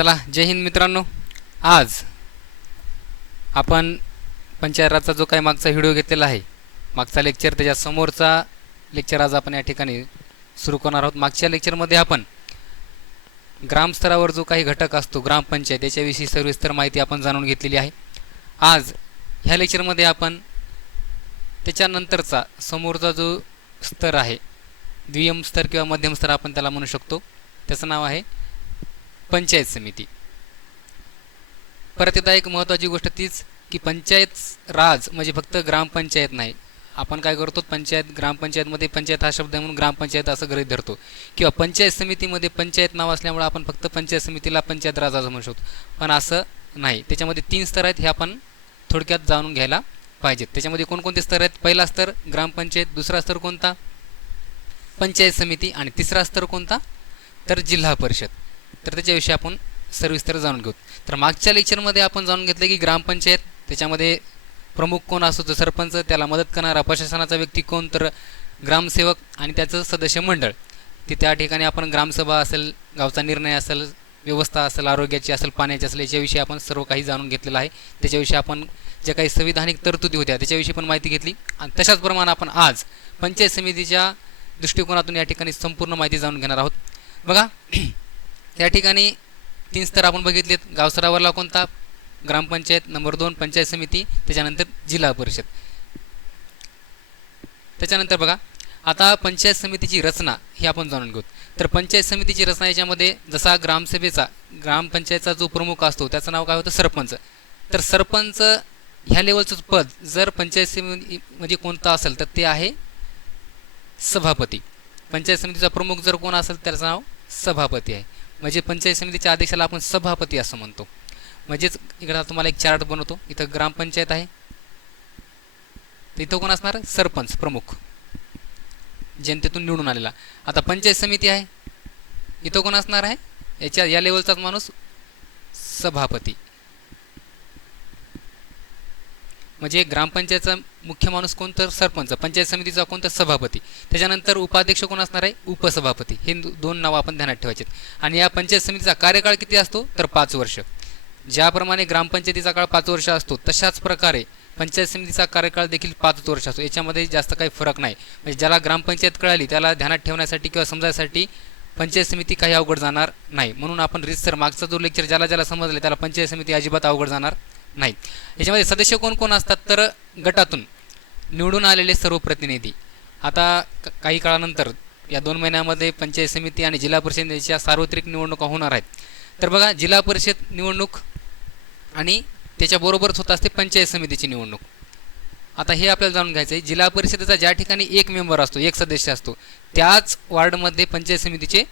चला जय हिंद मित्रांनो. आज आपण पंचायतराजचा जो काही मागचा व्हिडिओ घेतलेला आहे मागचा लेक्चर त्याच्या समोरचा लेक्चर आज आपण या ठिकाणी सुरू करणार आहोत. मागच्या लेक्चरमध्ये आपण ग्रामस्तरावर जो काही घटक असतो ग्रामपंचायत याच्याविषयी सविस्तर माहिती आपण जाणून घेतलेली आहे. आज ह्या लेक्चरमध्ये आपण त्याच्यानंतरचा समोरचा जो स्तर आहे द्वियम स्तर किंवा मध्यम स्तर आपण त्याला म्हणू शकतो. त्याचं नाव आहे पंचायत समिती. परत एकदा एक महत्त्वाची गोष्ट तीच की पंचायत राज म्हणजे फक्त ग्रामपंचायत नाही. आपण काय करतो पंचायत ग्रामपंचायतमध्ये पंचायत हा शब्द म्हणून ग्रामपंचायत असं गृहित धरतो. किंवा पंचायत समितीमध्ये पंचायत नाव असल्यामुळे आपण फक्त पंचायत समितीला पंचायत राज असं म्हणू शकतो. पण असं नाही. त्याच्यामध्ये तीन स्तर आहेत हे आपण थोडक्यात जाणून घ्यायला पाहिजेत. त्याच्यामध्ये कोणकोणते स्तर आहेत? पहिला स्तर ग्रामपंचायत दुसरा स्तर कोणता? पंचायत समिती आणि तिसरा स्तर कोणता? तर जिल्हा परिषद. तर त्याच्याविषयी आपण सविस्तर जाणून घेऊ. तर मागच्या लेक्चरमध्ये आपण जाणून घेतलं की ग्रामपंचायत त्याच्यामध्ये प्रमुख कोण असतो तर सरपंच त्याला मदत करणारा प्रशासनाचा व्यक्ती कोण तर ग्रामसेवक आणि त्याचं सदस्य मंडळ. ते त्या ठिकाणी आपण ग्रामसभा असेल गावचा निर्णय असेल व्यवस्था असेल आरोग्याची असेल पाण्याची असेल याच्याविषयी आपण सर्व काही जाणून घेतलेलं आहे. त्याच्याविषयी आपण ज्या काही संविधानिक तरतुदी होत्या त्याच्याविषयी पण माहिती घेतली. आणि तशाच प्रमाणे आपण आज पंचायत समितीच्या दृष्टिकोनातून या ठिकाणी संपूर्ण माहिती जाणून घेणार आहोत. बघा या ठिकाणी तीन स्तर आपण बघितलेत. गावस्तरावरला कोणता? ग्रामपंचायत नंबर दोन पंचायत समिती त्याच्यानंतर जिल्हा परिषद. त्याच्यानंतर बघा आता पंचायत समितीची रचना ही आपण जाणून घेऊ. तर पंचायत समितीची रचना याच्यामध्ये जसा ग्रामसभेचा ग्रामपंचायतचा जो प्रमुख असतो त्याचं नाव काय होतं? सरपंच. तर सरपंच ह्या लेवलचं पद जर पंचायत समिती म्हणजे कोणतं असेल तर ते आहे सभापती. पंचायत समितीचा प्रमुख जर कोण असेल त्याचं नाव सभापती आहे. म्हणजे पंचायत समितीच्या अध्यक्षाला आपण सभापती असं म्हणतो. म्हणजेच इकडं तुम्हाला एक चार्ट बनवतो. इथं ग्रामपंचायत आहे. तिथं इथं कोण असणार? सरपंच प्रमुख. जनतेतून निवडून आलेला. आता पंचायत समिती आहे. इथं कोण असणार आहे? याच्या या लेवलचाच माणूस सभापती. म्हणजे ग्रामपंचायतचा मुख्य माणूस कोण तर सरपंच पंचायत समितीचा कोण तर सभापती. त्याच्यानंतर उपाध्यक्ष कोण असणार आहे? उपसभापती. हे दोन नावं आपण ध्यानात ठेवायचे आणि या पंचायत समितीचा कार्यकाळ किती असतो? तर पाच वर्ष. ज्याप्रमाणे ग्रामपंचायतीचा काळ पाच वर्ष असतो तशाच प्रकारे पंचायत समितीचा कार्यकाळ देखील पाच वर्ष असतो. याच्यामध्ये जास्त काही फरक नाही. म्हणजे ज्याला ग्रामपंचायत कळाली त्याला ध्यानात ठेवण्यासाठी किंवा समजायसाठी पंचायत समिती काही अवघड जाणार नाही. म्हणून आपण रितसर मागचा जो लेक्चर ज्याला ज्याला समजले त्याला पंचायत समिती अजिबात अवघड जाणार नाहीत. याच्यामध्ये सदस्य कोण कोण असतात तर गटातून निवडून आलेले सर्व प्रतिनिधी. आता काही काळानंतर या दोन महिन्यामध्ये पंचायत समिती आणि जिल्हा परिषदेच्या सार्वत्रिक निवडणुका होणार आहेत. तर बघा जिल्हा परिषद निवडणूक आणि त्याच्याबरोबरच होत असते पंचायत समितीची निवडणूक. आता हे आपल्याला जाणून घ्यायचं आहे. जिल्हा परिषदेचा ज्या ठिकाणी एक मेंबर असतो एक सदस्य असतो त्याच वार्डमध्ये पंचायत समितीचे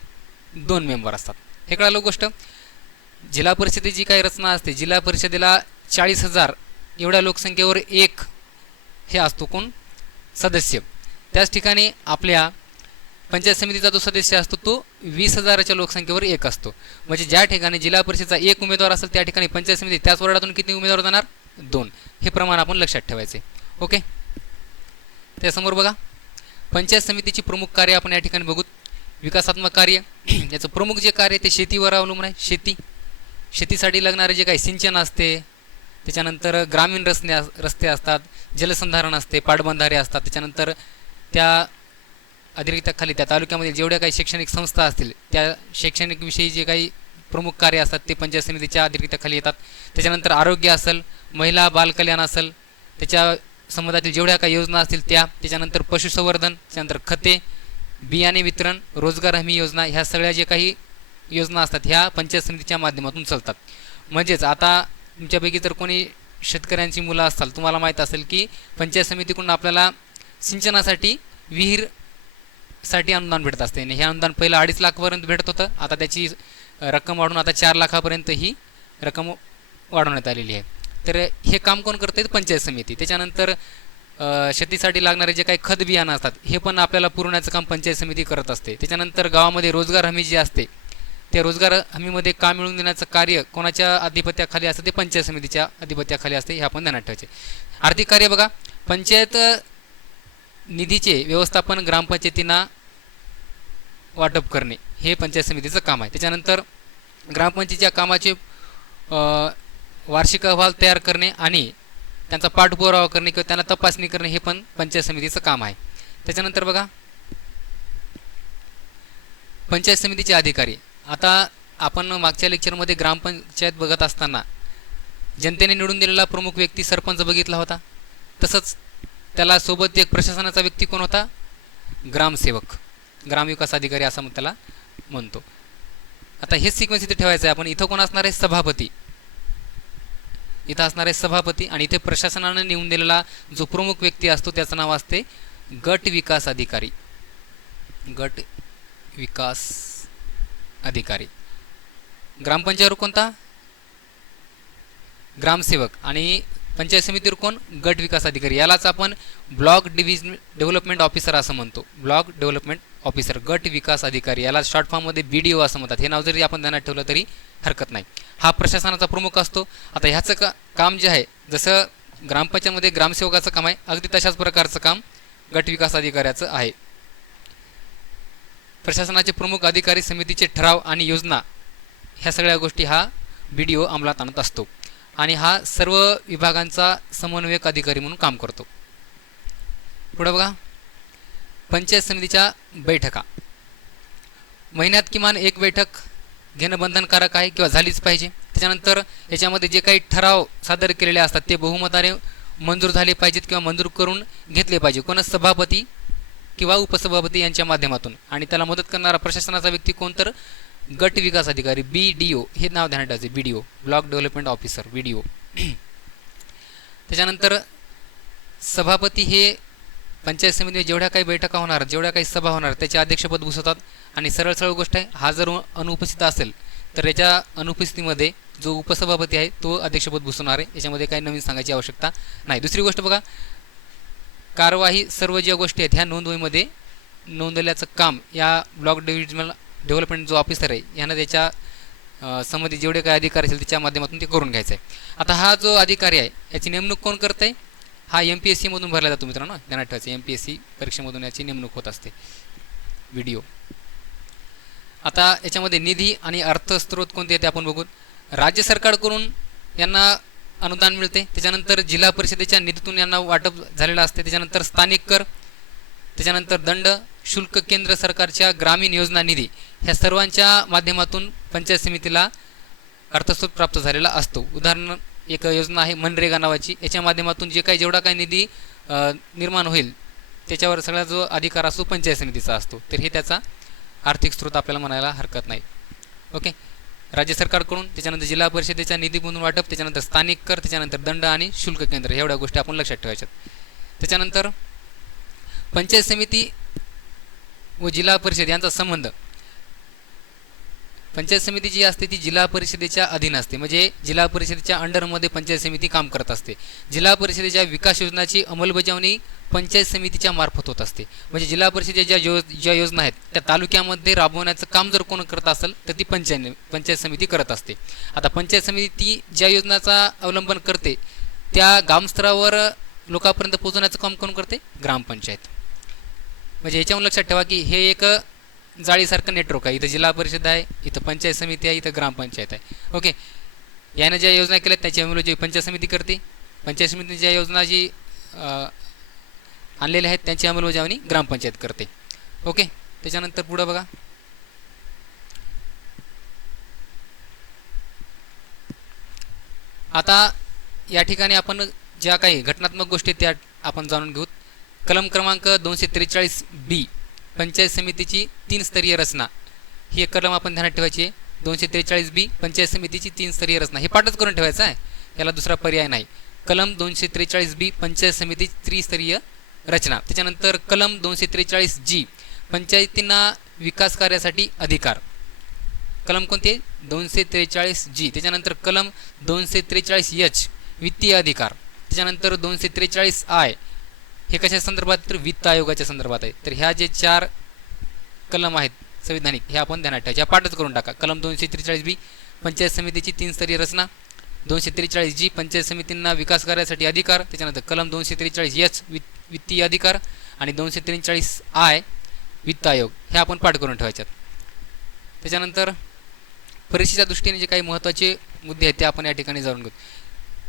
दोन मेंबर असतात. हे कळालं गोष्ट? जिल्हा परिषदेची काही रचना असते. जिल्हा परिषदेला चाळीस हजार. एवढ्या लोकसंख्येवर एक हे असतो कोण? सदस्य. त्याच ठिकाणी आपल्या पंचायत समितीचा जो सदस्य असतो तो वीस हजाराच्या लोकसंख्येवर एक असतो. म्हणजे ज्या ठिकाणी जिल्हा परिषदेचा एक उमेदवार असेल त्या ठिकाणी पंचायत समिती त्याच वर्डातून किती उमेदवार जाणार? दोन. हे प्रमाण आपण लक्षात ठेवायचे. ओके? त्यासमोर बघा. पंचायत समितीची प्रमुख कार्य आपण या ठिकाणी बघू विकासात्मक कार्य. याचं प्रमुख जे कार्य ते शेतीवर अवलंबून आहे. शेती. शेतीसाठी लागणारे जे काही सिंचन असते त्याच्यानंतर ग्रामीण रस्ते रस्ते असतात जलसंधारण असते पाटबंधारे असतात त्याच्यानंतर त्या अधिरिक्ताखाली त्या तालुक्यामध्ये जेवढ्या काही शैक्षणिक संस्था असतील त्या शैक्षणिकविषयी जे काही प्रमुख कार्य असतात ते पंचायत समितीच्या अतिरिक्ताखाली येतात. त्याच्यानंतर आरोग्य असेल महिला बालकल्याण असेल त्याच्या संबंधातील जेवढ्या काही योजना असतील त्या त्याच्यानंतर पशुसंवर्धन त्याच्यानंतर खते बियाणे वितरण रोजगार हमी योजना ह्या सगळ्या जे काही योजना असतात ह्या पंचायत समितीच्या माध्यमातून चालतात. म्हणजेच आता तुमच्यापैकी जर कोणी शेतकऱ्यांची मुलं असताल तुम्हाला माहीत असेल की पंचायत समितीकडून आपल्याला सिंचनासाठी विहीरसाठी अनुदान भेटत असते. आणि हे अनुदान पहिलं अडीच लाखपर्यंत भेटत होतं. आता त्याची रक्कम वाढून आता चार लाखापर्यंत ही रक्कम वाढवण्यात आलेली आहे. तर हे काम कोण करते पंचायत समिती. त्याच्यानंतर शेतीसाठी लागणारे जे काही खत बियाणं असतात हे पण आपल्याला पुरवण्याचं काम पंचायत समिती करत असते. त्याच्यानंतर गावामध्ये रोजगार हमी जी असते त्या रोजगार हमीमध्ये काम मिळवून देण्याचं कार्य कोणाच्या अधिपत्याखाली असतं ते पंचायत समितीच्या अधिपत्याखाली असते हे आपण ध्यानात ठेवायचे. आर्थिक कार्य बघा पंचायत निधीचे व्यवस्थापन ग्रामपंचायतींना वाटप करणे हे पंचायत समितीचं काम आहे. त्याच्यानंतर ग्रामपंचायतीच्या कामाचे वार्षिक अहवाल तयार करणे आणि त्यांचा पाठपुरावा करणे किंवा त्यांना तपासणी करणे हे पण पंचायत समितीचं काम आहे. त्याच्यानंतर बघा पंचायत समितीचे अधिकारी. आता आपण मागच्या लेक्चरमध्ये ग्रामपंचायत बघत असताना जनतेने निवडून दिलेला प्रमुख व्यक्ती सरपंच बघितला होता. तसंच त्याला सोबत एक प्रशासनाचा व्यक्ती कोण होता? ग्रामसेवक. ग्रामविकास अधिकारी असं मग त्याला म्हणतो. आता हेच सिक्वेन्स इथे ठेवायचं आहे आपण इथं कोण असणार आहे? सभापती. इथं असणार आहे सभापती आणि इथे प्रशासनानं नेऊन दिलेला जो प्रमुख व्यक्ती असतो त्याचं नाव असते गट विकास अधिकारी. गट विकास अधिकारी. ग्रामपंचायतवर कोणता ग्रामसेवक. आणि पंचायत समितीवर कोण? गट विकास अधिकारी. यालाच आपण ब्लॉक डिव्हिजन डेव्हलपमेंट ऑफिसर असं म्हणतो. ब्लॉक डेव्हलपमेंट ऑफिसर गट विकास अधिकारी. याला शॉर्ट फॉर्ममध्ये बी डी ओ असं म्हणतात. हे नाव जरी आपण ध्यानात ठेवलं तरी हरकत नाही. हा प्रशासनाचा प्रमुख असतो. आता ह्याचं का काम जे आहे जसं ग्रामपंचायतमध्ये ग्रामसेवकाचं काम आहे अगदी तशाच प्रकारचं काम गट विकास अधिकाऱ्याचं आहे. प्रशासनाचे प्रमुख अधिकारी समितीचे ठराव आणि योजना ह्या सगळ्या गोष्टी हा बी डी ओ अंमलात आणत असतो. आणि हा सर्व विभागांचा समन्वयक अधिकारी म्हणून काम करतो. पुढं बघा. पंचायत समितीच्या बैठका. महिन्यात किमान एक बैठक घेणं बंधनकारक आहे किंवा झालीच पाहिजे. त्याच्यानंतर याच्यामध्ये जे काही ठराव सादर केलेले असतात ते बहुमताने मंजूर झाले पाहिजेत किंवा मंजूर करून घेतले पाहिजे. कोणा सभापती किंवा उपसभापती यांच्या माध्यमातून. आणि त्याला मदत करणारा प्रशासनाचा व्यक्ती कोण तर? गट विकास अधिकारी बी डी ओ. हे नाव ध्यानात ठेवायचे B D O. Block development officer B D O. त्याच्यानंतर सभापती हे पंचायत समितीमध्ये जेवढ्या काही बैठका होणार जेवढ्या काही सभा होणार त्याचे अध्यक्षपद भुसवतात आणि सरळ सरळ गोष्ट आहे हा जर अनुपस्थित असेल तर याच्या अनुपस्थितीमध्ये जो उपसभापती आहे तो अध्यक्षपद भुसवणार आहे. याच्यामध्ये काही नवीन सांगायची आवश्यकता नाही. दुसरी गोष्ट बघा कारवाई सर्व ज्या गोष्टी आहेत ह्या नोंदवहीमध्ये नोंदवल्याचं काम या ब्लॉक डिव्हिजनल डेव्हलपमेंट जो ऑफिसर आहे यानं त्याच्या संबंधी संबंधित जेवढे काही अधिकारी असेल त्याच्या माध्यमातून ते करून घ्यायचं आहे. आता हा जो अधिकारी आहे याची नेमणूक कोण करत आहे? हा एम पी एस सीमधून भरला जातो मित्रांनो ध्यानात ठेवायचं एम पी एस सी परीक्षेमधून याची नेमणूक होत असते. व्हिडिओ आता याच्यामध्ये निधी आणि अर्थस्रोत कोणते ते आपण बघू राज्य सरकारकडून यांना अनुदान मिळते. त्याच्यानंतर जिल्हा परिषदेच्या निधीतून यांना वाटप झालेलं असते. त्याच्यानंतर स्थानिक कर त्याच्यानंतर दंड शुल्क केंद्र सरकारच्या ग्रामीण योजना निधी ह्या सर्वांच्या माध्यमातून पंचायत समितीला अर्थस्रोत प्राप्त झालेला असतो. उदाहरण एक योजना आहे मनरेगा नावाची. याच्या माध्यमातून जे काही जेवढा काही निधी निर्माण होईल त्याच्यावर सगळा जो अधिकार असतो पंचायत समितीचा असतो. तर हे त्याचा आर्थिक स्रोत आपल्याला म्हणायला हरकत नाही. ओके? राज्य सरकारकडून त्याच्यानंतर जिल्हा परिषदेच्या निधी म्हणून वाटप त्याच्यानंतर स्थानिक कर त्याच्यानंतर दंड आणि शुल्क केंद्र एवढ्या गोष्टी आपण लक्षात ठेवायच्यात. त्याच्यानंतर पंचायत समिती व जिल्हा परिषद यांचा संबंध. पंचायत समिती जी असते ती जिल्हा परिषदेच्या अधीन असते. म्हणजे जिल्हा परिषदेच्या अंडरमध्ये पंचायत समिती काम करत असते. जिल्हा परिषदेच्या विकास योजनाची अंमलबजावणी पंचायत समितीच्या मार्फत होत असते. म्हणजे जिल्हा परिषदेच्या ज्या यो ज्या योजना आहेत त्या तालुक्यामध्ये राबवण्याचं काम जर कोण करत असेल तर ती पंचायत पंचायत समिती करत असते. आता पंचायत समिती ज्या योजनाचा अवलंबन करते त्या ग्रामस्तरावर लोकांपर्यंत पोहोचवण्याचं काम कोण करते? ग्रामपंचायत. म्हणजे याच्यावर लक्षात ठेवा की हे एक जाळीसारखं नेटवर्क आहे. इथं जिल्हा परिषद आहे इथं पंचायत समिती आहे इथं ग्रामपंचायत आहे. ओके यानं ज्या योजना केल्या त्याची अंमलबजावणी पंचायत समिती करते. पंचायत समितीने ज्या योजना जी आणलेल्या आहेत त्यांची अंमलबजावणी ग्रामपंचायत करते. ओके त्याच्यानंतर पुढं बघा. आता या ठिकाणी आपण ज्या काही घटनात्मक गोष्टी आहेत त्या आपण जाणून घेऊ कलम क्रमांक दोनशे त्रेचाळीस बी पंचायत समितीची तीन स्तरीय रचना. ही एक कलम आपण ध्यानात ठेवायची आहे. दोनशे त्रेचाळीस बी पंचायत समितीची तीन स्तरीय रचना. हे पाठच करून ठेवायचं आहे. याला दुसरा पर्याय नाही. कलम दोनशे त्रेचाळीस बी पंचायत समिती त्रिस्तरीय रचना. त्याच्यानंतर कलम दोनशे त्रेचाळीस जी पंचायतींना विकास कार्यासाठी अधिकार. कलम कोणते दोनशे त्रेचाळीस जी. त्याच्यानंतर कलम दोनशे त्रेचाळीस एच वित्तीय अधिकार. त्याच्यानंतर दोनशे त्रेचाळीस आय हे कशा संदर्भात? तर वित्त आयोगाच्या संदर्भात आहे. तर ह्या जे चार कलम आहेत संविधानिक हे आपण ध्यानात ठेवायच्या पाठच करून टाका. कलम दोनशे त्रेचाळीस बी पंचायत समितीची तीन स्तरीय रचना. दोनशे त्रेचाळीस जी पंचायत समितींना विकास कार्यासाठी अधिकार. त्याच्यानंतर कलम दोनशे त्रेचाळीस एच वित्तीय अधिकार. आणि दोनशे त्रेचाळीस आय वित्त आयोग. हे आपण पाठ करून ठेवायच्यात. त्याच्यानंतर परीक्षेच्या दृष्टीने जे काही महत्त्वाचे मुद्दे आहेत ते आपण या ठिकाणी जाणून घेऊ.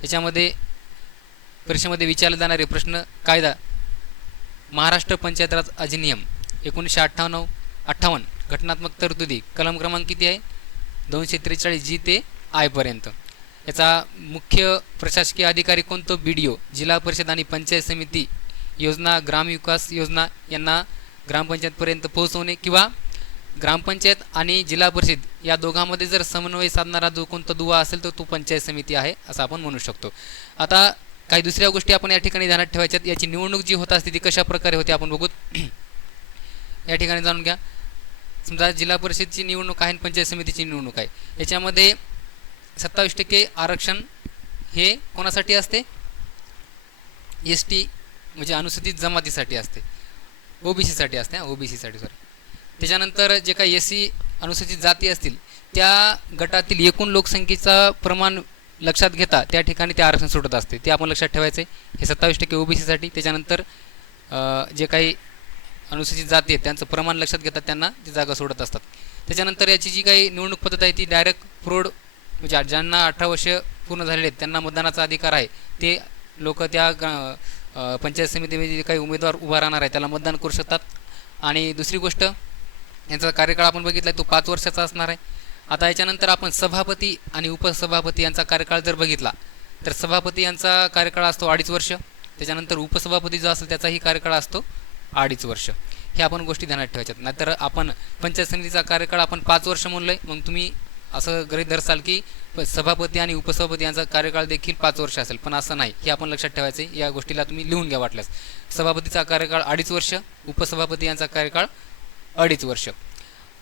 याच्यामध्ये परीक्षेमध्ये विचारले जाणारे प्रश्न कायदा महाराष्ट्र पंचायत राज अधिनियम एकोणीसशे अठ्ठावन्न अठ्ठावन्न. घटनात्मक तरतुदी. कलम क्रमांक किती आहे? दोनशे त्रेचाळीस जी ते आयपर्यंत याचा मुख्य प्रशासकीय अधिकारी कोणतो? बी डी ओ जिल्हा परिषद आणि पंचायत समिती योजना ग्रामविकास योजना यांना ग्रामपंचायतपर्यंत पोहोचवणे किंवा ग्रामपंचायत आणि जिल्हा परिषद या दोघांमध्ये जर समन्वय साधणारा जो कोणता दुवा असेल तर तो पंचायत समिती आहे असं आपण म्हणू शकतो. आता काही दुसऱ्या गोष्टी आपण या ठिकाणी ध्यानात ठेवायच्यात. याची निवडणूक जी होत असते ती कशा प्रकारे होते आपण बघू या ठिकाणी जाणून घ्या. समजा जिल्हा परिषदची निवडणूक आहे आणि पंचायत समितीची निवडणूक आहे. याच्यामध्ये सत्तावीस टक्के आरक्षण हे कोणासाठी असते? एस टी म्हणजे अनुसूचित जमातीसाठी असते. ओबीसीसाठी असते हां ओबीसीसाठी सॉरी त्याच्यानंतर जे काही एस सी अनुसूचित जाती असतील त्या गटातील एकूण लोकसंख्येचा प्रमाण लक्षात घेता त्या ठिकाणी ते आरक्षण सुटत असते. ते आपण लक्षात ठेवायचे. हे सत्तावीस टक्के ओबीसीसाठी. त्याच्यानंतर जे काही अनुसूचित जाती आहेत त्यांचं प्रमाण लक्षात घेतात त्यांना ती जागा सोडत असतात. त्याच्यानंतर याची जी काही निवडणूक पद्धत आहे ती डायरेक्ट प्रौढ म्हणजे ज्यांना अठरा वर्ष पूर्ण झालेले आहेत त्यांना मतदानाचा अधिकार आहे. ते लोक त्या पंचायत समितीमध्ये जे काही उमेदवार उभा राहणार आहे त्याला मतदान करू शकतात. आणि दुसरी गोष्ट यांचा कार्यकाळ आपण बघितला तो पाच वर्षाचा असणार आहे. आता याच्यानंतर आपण सभापती आणि उपसभापती यांचा कार्यकाळ जर बघितला तर सभापती यांचा कार्यकाळ असतो अडीच वर्ष. त्याच्यानंतर उपसभापती जो असेल त्याचाही कार्यकाळ असतो अडीच वर्ष. हे आपण गोष्टी ध्यानात ठेवायच्यात. नाहीतर आपण पंचायत समितीचा कार्यकाळ आपण पाच वर्ष म्हणलोय मग तुम्ही असं गृहित धरसाल की प- सभापती आणि उपसभापती यांचा कार्यकाळ देखील पाच वर्ष असेल. पण असं नाही. हे आपण लक्षात ठेवायचं या गोष्टीला तुम्ही लिहून घ्या वाटल्यास. सभापतीचा कार्यकाळ अडीच वर्ष उपसभापती यांचा कार्यकाळ अडीच वर्ष.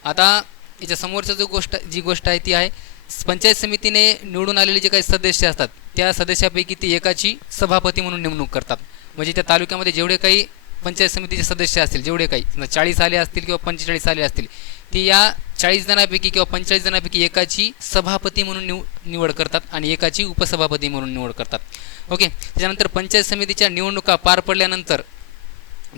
आता याच्या समोरचं जो गोष्ट जी गोष्ट आहे ती आहे पंचायत समितीने निवडून आलेले जे काही सदस्य असतात त्या सदस्यापैकी ते एकाची सभापती म्हणून नेमणूक करतात. म्हणजे त्या तालुक्यामध्ये जेवढे काही पंचायत समितीचे सदस्य असतील जेवढे काही चाळीस आले असतील किंवा पंचेचाळीस आले असतील ती या चाळीस जणांपैकी किंवा पंचेचाळीस जणांपैकी एकाची सभापती म्हणून निव निवड करतात आणि एकाची उपसभापती म्हणून निवड करतात. ओके? त्याच्यानंतर पंचायत समितीच्या निवडणुका पार पडल्यानंतर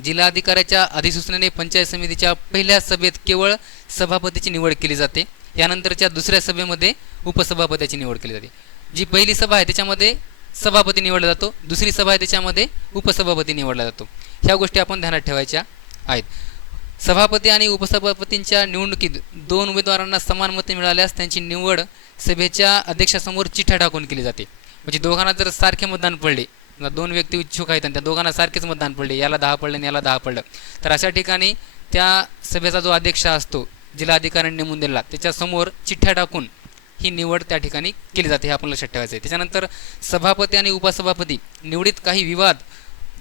जिल्हाधिकाऱ्याच्या अधिसूचनेने पंचायत समितीच्या पहिल्या सभेत केवळ सभापतीची निवड केली जाते. यानंतरच्या दुसऱ्या सभेमध्ये उपसभापतीची निवड केली जाते. जी पहिली सभा आहे त्याच्यामध्ये सभापती निवडला जातो. दुसरी सभा आहे त्याच्यामध्ये उपसभापती निवडला जातो. ह्या गोष्टी आपण ध्यानात ठेवायच्या आहेत. सभापती आणि उपसभापतींच्या निवडणुकीत दोन उमेदवारांना समान मते मिळाल्यास त्यांची निवड सभेच्या अध्यक्षासमोर चिठ्ठ्या टाकून केली जाते. म्हणजे दोघांना जर सारखे मतदान पडले दोन व्यक्ती इच्छुक आहेत आणि त्या दोघांना सारखेच मतदान पडले. याला दहा पडले आणि याला दहा पडलं. तर अशा ठिकाणी त्या सभेचा जो अध्यक्ष असतो जिल्हाधिकाऱ्यांनी नेमून दिला. त्याच्यासमोर चिठ्ठ्या टाकून ही निवड त्या ठिकाणी केली जाते हे आपण लक्षात ठेवायचं आहे. त्याच्यानंतर सभापती आणि उपसभापती निवडीत काही विवाद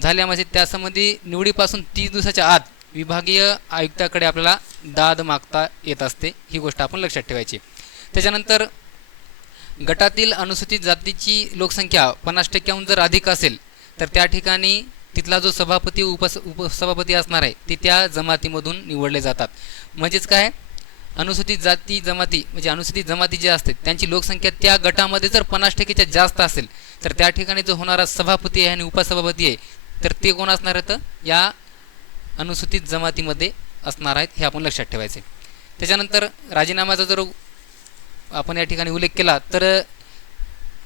झाल्यामध्ये त्यासंबंधी निवडीपासून तीस दिवसाच्या आत विभागीय आयुक्ताकडे आपल्याला दाद मागता येत असते ही गोष्ट आपण लक्षात ठेवायची त्याच्यानंतर गटातील अनुसूचित जातीची लोकसंख्या पन्नास टक्क्याहून जर अधिक असेल तर त्या ठिकाणी तिथला जो सभापती उपस उपसभापती असणार आहे ते त्या जमातीमधून निवडले जातात. म्हणजेच काय? अनुसूचित जाती जमाती म्हणजे अनुसूचित जमाती जे असते त्यांची लोकसंख्या त्या गटामध्ये जर पन्नास टक्केच्या जास्त असेल तर त्या ठिकाणी जो होणारा सभापती आहे आणि उपसभापती आहे तर ते कोण असणार आहेत? या अनुसूचित जमातीमध्ये असणार आहेत हे आपण लक्षात ठेवायचे त्याच्यानंतर राजीनाम्याचा जर आपण या ठिकाणी उल्लेख केला तर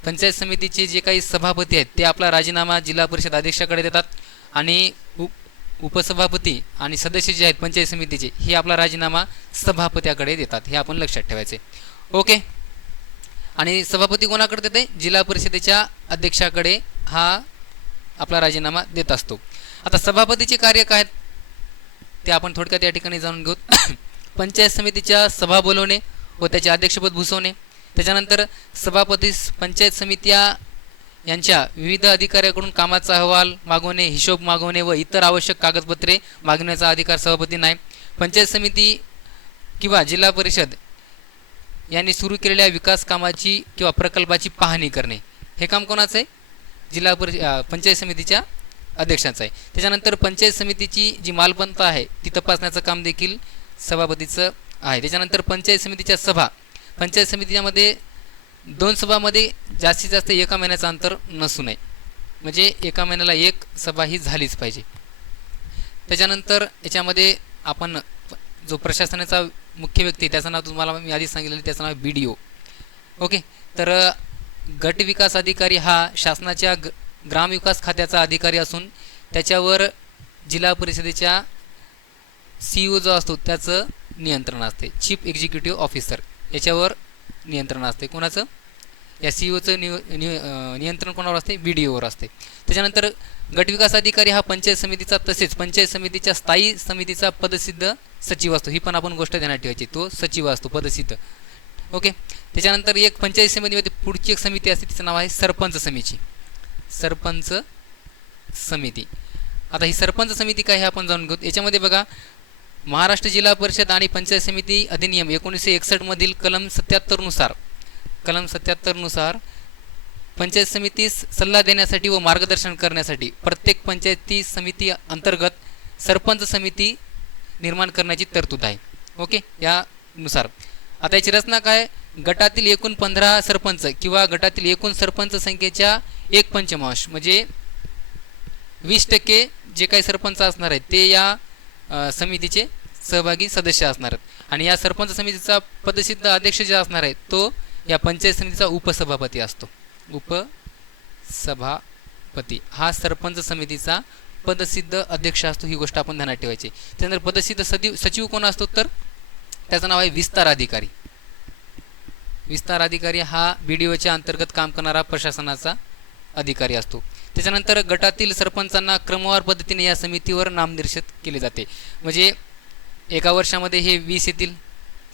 पंचायत समितीचे जे काही सभापती आहेत ते आपला राजीनामा जिल्हा परिषद अध्यक्षाकडे देतात आणि उपसभापती आणि सदस्य जे आहेत पंचायत समितीचे हे आपला राजीनामा सभापत्याकडे देतात. हे आपण लक्षात ठेवायचे. ओके? आणि सभापती कोणाकडे देते? जिल्हा परिषदेच्या अध्यक्षाकडे हा आपला राजीनामा देत असतो. आता सभापतीचे कार्य काय आहेत? ते आपण थोडक्यात या ठिकाणी जाणून घेऊ. पंचायत समितीच्या सभा बोलवणे व त्याचे अध्यक्षपद भूसवणे त्याच्यानंतर सभापती पंचायत समित्या यांच्या विविध अधिकाऱ्याकडून कामाचा अहवाल मागवणे हिशोब मागवणे व इतर आवश्यक कागदपत्रे मागण्याचा अधिकार सभापती नाही पंचायत समिती किंवा जिल्हा परिषद यांनी सुरू केलेल्या विकास कामाची किंवा प्रकल्पाची पाहणी करणे. हे काम कोणाचं आहे? जिल्हा परिष पंचायत समितीच्या अध्यक्षांचं आहे. त्याच्यानंतर पंचायत समितीची जी मालमत्ता आहे ती तपासण्याचं काम देखील सभापतीचं आहे. त्याच्यानंतर पंचायत समितीच्या सभा. पंचायत समितीच्यामध्ये दोन सभामध्ये जास्तीत जास्त एका महिन्याचं अंतर नसू नये म्हणजे एका महिन्याला एक सभा ही झालीच पाहिजे. त्याच्यानंतर याच्यामध्ये आपण जो प्रशासनाचा मुख्य व्यक्ती त्याचं नाव तुम्हाला मी आधीच सांगितलेलं त्याचं नाव बी डी ओ. ओके? तर गट विकास अधिकारी हा शासनाच्या ग ग्रामविकास खात्याचा अधिकारी असून त्याच्यावर जिल्हा परिषदेच्या सी ओ जो असतो त्याचं नियंत्रण असते. चीफ एक्झिक्युटिव्ह ऑफिसर याच्यावर नियंत्रण असते. कोणाचं? या सी ओचं निव नियंत्रण कोणावर असते? बी डी ओवर असते. त्याच्यानंतर गटविकास अधिकारी हा पंचायत समितीचा तसेच पंचायत समितीच्या स्थायी समितीचा पदसिद्ध सचिव असतो. ही पण आपण गोष्ट ध्यानात ठेवायची. तो सचिव असतो पदसिद्ध. ओके? त्याच्यानंतर एक पंचायत समितीमध्ये पुढची एक समिती असते. तिचं नाव आहे सरपंच समिती. सरपंच समिती. आता ही सरपंच समिती काय हे आपण जाणून घेऊ. याच्यामध्ये बघा महाराष्ट्र जिल्हा परिषद आणि पंचायत समिती अधिनियम एकोणीसशे एकसष्टमधील कलम सत्याहत्तरनुसार कलम सत्याहत्तरनुसार पंचायत समितीस सल्ला देण्यासाठी व मार्गदर्शन करण्यासाठी प्रत्येक पंचायती समिती अंतर्गत सरपंच समिती निर्माण करण्याची तरतूद आहे. ओके? यानुसार आता याची रचना काय? गटातील एकूण पंधरा सरपंच किंवा गटातील एकूण सरपंच संख्येच्या एक पंचमांश म्हणजे वीस टक्के जे काही सरपंच असणार आहेत ते या समितीचे सहभागी सदस्य असणार आहेत. आणि या सरपंच समितीचा पदसिद्ध अध्यक्ष जे असणार आहे तो या पंचायत समितीचा उपसभापती असतो. उपसभापती. हा सरपंच समितीचा पदसिद्ध अध्यक्ष असतो ही गोष्ट आपण ध्यानात ठेवायची. त्यानंतर पदसिद्ध सचिव सचिव कोण असतो तर? त्याचं नाव आहे विस्तार अधिकारी. विस्तार अधिकारी हा बी डी ओच्या अंतर्गत काम करणारा प्रशासनाचा अधिकारी असतो. त्याच्यानंतर गटातील सरपंचांना क्रमवार पद्धतीने या समितीवर नामनिर्देशित केले जाते. म्हणजे एका वर्षामध्ये हे वीस येतील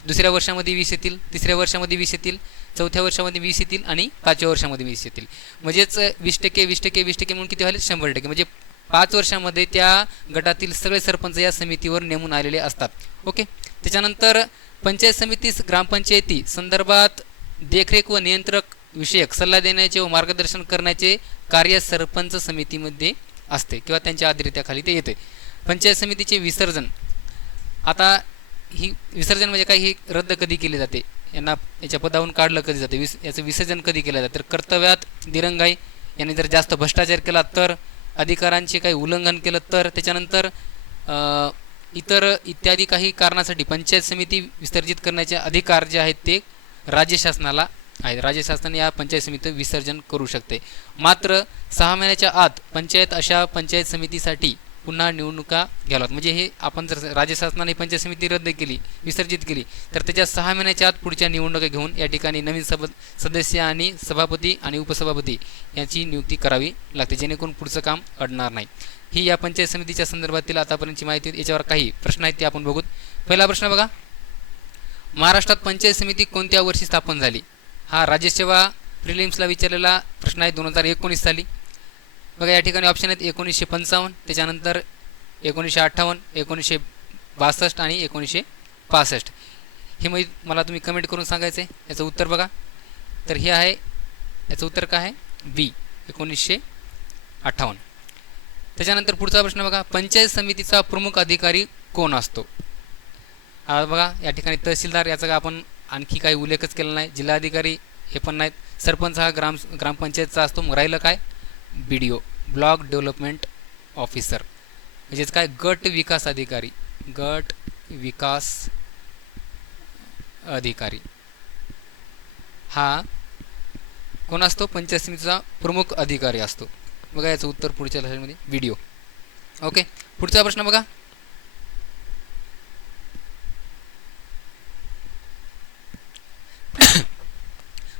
दुसऱ्या वर्षामध्ये वीस येतील तिसऱ्या वर्षामध्ये वीस येतील चौथ्या वर्षामध्ये वीस येतील आणि पाचव्या वर्षामध्ये वीस येतील. म्हणजेच वीस टक्के वीस टक्के वीस टक्के म्हणून किती व्हायला? शंभर टक्के. म्हणजे पाच वर्षामध्ये त्या गटातील सगळे सरपंच या समितीवर नेमून आलेले असतात. ओके? त्याच्यानंतर पंचायत समिती ग्रामपंचायती संदर्भात देखरेख व नियंत्रक विषयक सल्ला देण्याचे व मार्गदर्शन करण्याचे कार्य सरपंच समितीमध्ये असते किंवा त्यांच्या आधिरित्याखाली ते येते. पंचायत समितीचे विसर्जन. आता ही विसर्जन म्हणजे काय ही रद्द कधी केली जाते? यांना याच्या पदावरून काढलं कधी जाते? विस याचं विसर्जन कधी केलं जातं? तर कर्तव्यात दिरंगाई यांनी जर जास्त भ्रष्टाचार केला तर अधिकारांचे काही उल्लंघन केलं तर त्याच्यानंतर इतर इत्यादी काही कारणासाठी पंचायत समिती विसर्जित करण्याचे अधिकार जे आहेत ते राज्य शासनाला आहेत. राज्य शासनाने या पंचायत समिती विसर्जन करू शकते. मात्र सहा महिन्याच्या आत पंचायत अशा पंचायत समितीसाठी पुन्हा निवडणुका घ्याव्यात म्हणजे हे आपण जर राज्य शासनाने पंचायत समिती रद्द केली विसर्जित केली तर त्याच्या सहा महिन्याच्या आत पुढच्या निवडणुका घेऊन या ठिकाणी नवीन सब सदस्य आणि सभापती आणि उपसभापती यांची नियुक्ती करावी लागते. जेणेकरून पुढचं काम अडणार नाही. ही या पंचायत समितीच्या संदर्भातील आतापर्यंतची माहिती याच्यावर काही प्रश्न आहेत ते आपण बघूत. पहिला प्रश्न बघा. महाराष्ट्रात पंचायत समिती कोणत्या वर्षी स्थापन झाली? हा राज्यसेवा प्रिलिम्सला विचारलेला प्रश्न आहे दोन हजार एकोणीस साली. बघा या ठिकाणी ऑप्शन आहेत एकोणीसशे पंचावन्न त्याच्यानंतर एकोणीसशे अठ्ठावन्न एकोणीसशे बासष्ट आणि एकोणीसशे पासष्ट. हे मग मला तुम्ही कमेंट करून सांगायचं आहे याचं उत्तर बघा. तर हे आहे याचं उत्तर काय आहे? बी एकोणीसशे अठ्ठावन्न. त्याच्यानंतर पुढचा प्रश्न बघा पंचायत समितीचा प्रमुख अधिकारी कोण असतो? बघा या ठिकाणी तहसीलदार याचा आपण आणखी काही उल्लेखच केला नाही. जिल्हाधिकारी हे पण नाहीत. सरपंच हा ग्राम ग्रामपंचायतचा असतो. मग राहिलं काय? B D O block development officer म्हणजेच काय? गट विकास अधिकारी. गट विकास अधिकारी. हा कोण असतो? पंचायत समितीचा प्रमुख अधिकारी असतो. बघा याचं उत्तर पुढच्या लक्षामध्ये व्हिडिओ ओके पुढचा प्रश्न बघा.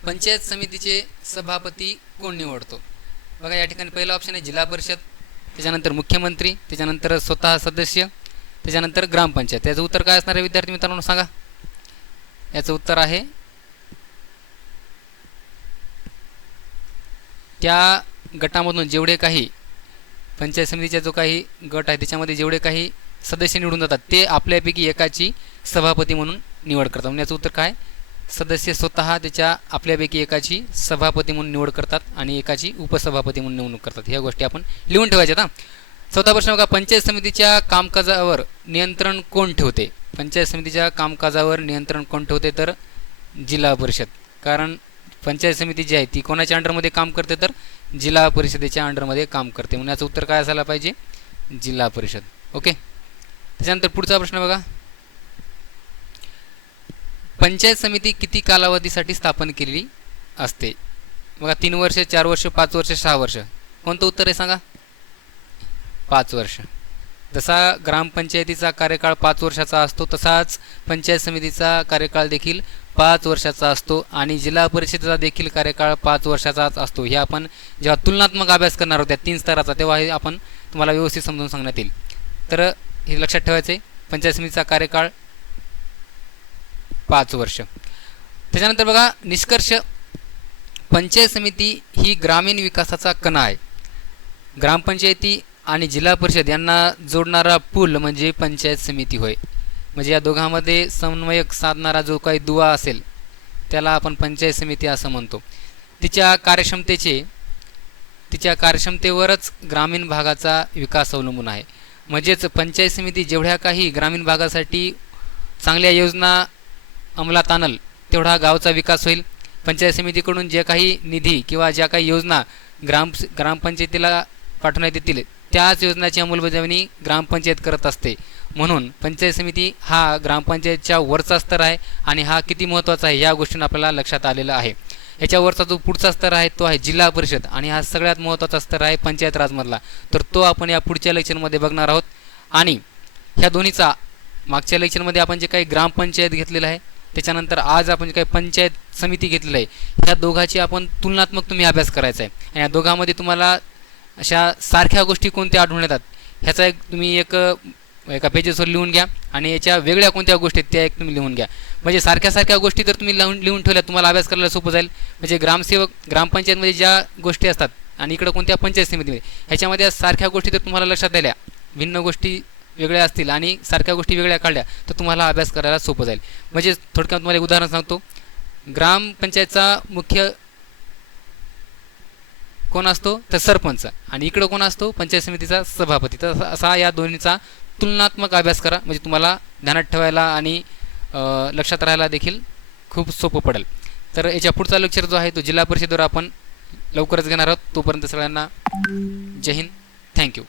पंचायत समितीचे सभापती कोण निवडतो? बघा या ठिकाणी पहिला ऑप्शन आहे जिल्हा परिषद त्याच्यानंतर मुख्यमंत्री त्याच्यानंतर स्वतः सदस्य त्याच्यानंतर ग्रामपंचायत याचं उत्तर काय असणार आहे विद्यार्थी मित्रांनो सांगा. याचं उत्तर आहे त्या गटामधून जेवढे काही पंचायत समितीचा जो काही गट आहे त्याच्यामध्ये जेवढे काही सदस्य निवडून जातात ते आपल्यापैकी एकाची सभापती म्हणून निवड करतात. म्हणजे याचं उत्तर काय? सदस्य स्वतः त्याच्या आपल्यापैकी एकाची सभापती म्हणून निवड करतात आणि एकाची उपसभापती म्हणून निवडणूक करतात. ह्या गोष्टी आपण लिहून ठेवायच्या हां. चौथा प्रश्न बघा पंचायत समितीच्या कामकाजावर नियंत्रण कोण ठेवते? पंचायत समितीच्या कामकाजावर नियंत्रण कोण ठेवते तर जिल्हा परिषद. कारण पंचायत समिती जी आहे ती कोणाच्या अंडरमध्ये काम करते तर जिल्हा परिषदेच्या अंडरमध्ये काम करते. म्हणून याचं उत्तर काय असायला पाहिजे? जिल्हा परिषद. ओके? त्याच्यानंतर पुढचा प्रश्न बघा. पंचायत समिती किती कालावधीसाठी स्थापन केलेली असते? बघा तीन वर्ष चार वर्ष पाच वर्ष सहा वर्ष. कोणतं उत्तर आहे सांगा? पाच वर्ष. जसा ग्रामपंचायतीचा कार्यकाळ पाच वर्षाचा असतो तसाच पंचायत समितीचा कार्यकाळ देखील पाच वर्षाचा असतो आणि जिल्हा परिषदेचा देखील कार्यकाळ पाच वर्षाचाच असतो. हे आपण जेव्हा तुलनात्मक अभ्यास करणार होत्या तीन स्तराचा तेव्हा हे आपण तुम्हाला व्यवस्थित समजून सांगण्यात येईल. तर हे लक्षात ठेवायचं आहे पंचायत समितीचा कार्यकाळ पाच वर्ष. त्याच्यानंतर बघा निष्कर्ष. पंचायत समिती ही ग्रामीण विकासाचा कणा आहे. ग्रामपंचायती आणि जिल्हा परिषद यांना जोडणारा पूल म्हणजे पंचायत समिती होय. म्हणजे या दोघांमध्ये समन्वयक साधणारा जो काही दुवा असेल त्याला आपण पंचायत समिती असं म्हणतो. तिच्या कार्यक्षमतेचे तिच्या कार्यक्षमतेवरच ग्रामीण भागाचा विकास अवलंबून आहे. म्हणजेच पंचायत समिती जेवढ्या काही ग्रामीण भागासाठी चांगल्या योजना अंमलात आणल तेवढा गावचा विकास होईल. पंचायत समितीकडून जे काही निधी किंवा ज्या काही योजना ग्राम ग्रामपंचायतीला पाठवण्यात येतील त्याच योजनाची अंमलबजावणी ग्रामपंचायत करत असते. म्हणून पंचायत समिती हा ग्रामपंचायतच्या वरचा स्तर आहे आणि हा किती महत्त्वाचा आहे या गोष्टीनं आपल्याला लक्षात आलेलं आहे. याच्यावरचा जो पुढचा स्तर आहे तो आहे जिल्हा परिषद आणि हा सगळ्यात महत्त्वाचा स्तर आहे पंचायत राजमधला. तर तो आपण या पुढच्या लेक्चरमध्ये बघणार आहोत. आणि ह्या दोन्हीचा मागच्या लेक्चरमध्ये आपण जे काही ग्रामपंचायत घेतलेलं आहे त्याच्यानंतर आज आपण जे काही पंचायत समिती घेतलेलं आहे ह्या दोघाची आपण तुलनात्मक तुम्ही अभ्यास करायचा आहे. आणि या दोघांमध्ये तुम्हाला अशा सारख्या गोष्टी कोणत्या आढळून येतात ह्याचा एक तुम्ही एक एका पेजेसवर लिहून घ्या आणि याच्या वेगळ्या कोणत्या गोष्टी आहेत त्या एक तुम्ही लिहून घ्या. म्हणजे सारख्या सारख्या गोष्टी जर तुम्ही लावून लिहून ठेवल्या तुम्हाला अभ्यास करायला सोपं जाईल. म्हणजे ग्रामसेवक ग्रामपंचायतमध्ये ज्या गोष्टी असतात आणि इकडं कोणत्या पंचायत समितीमध्ये ह्याच्यामध्ये सारख्या गोष्टी जर तुम्हाला लक्षात आल्या भिन्न गोष्टी वेगळ्या असतील आणि सारख्या गोष्टी वेगळ्या काढल्या तर तुम्हाला अभ्यास करायला सोपं जाईल. म्हणजे थोडक्यात तुम्हाला एक उदाहरण सांगतो. ग्रामपंचायतचा मुख्य कोण असतो? तर सरपंच. आणि इकडं कोण असतो? पंचायत समितीचा सभापती. तर असा या दोन्हीचा तुलनात्मक अभ्यास करा. म्हणजे तुम्हाला ध्यानात ठेवायला आणि लक्षात राहायला देखील खूप सोपं पडेल. तर याच्या पुढचा लेक्चर जो आहे तो जिल्हा परिषदेवर आपण लवकरच घेणार आहोत. तोपर्यंत सगळ्यांना जय हिंद. थँक्यू.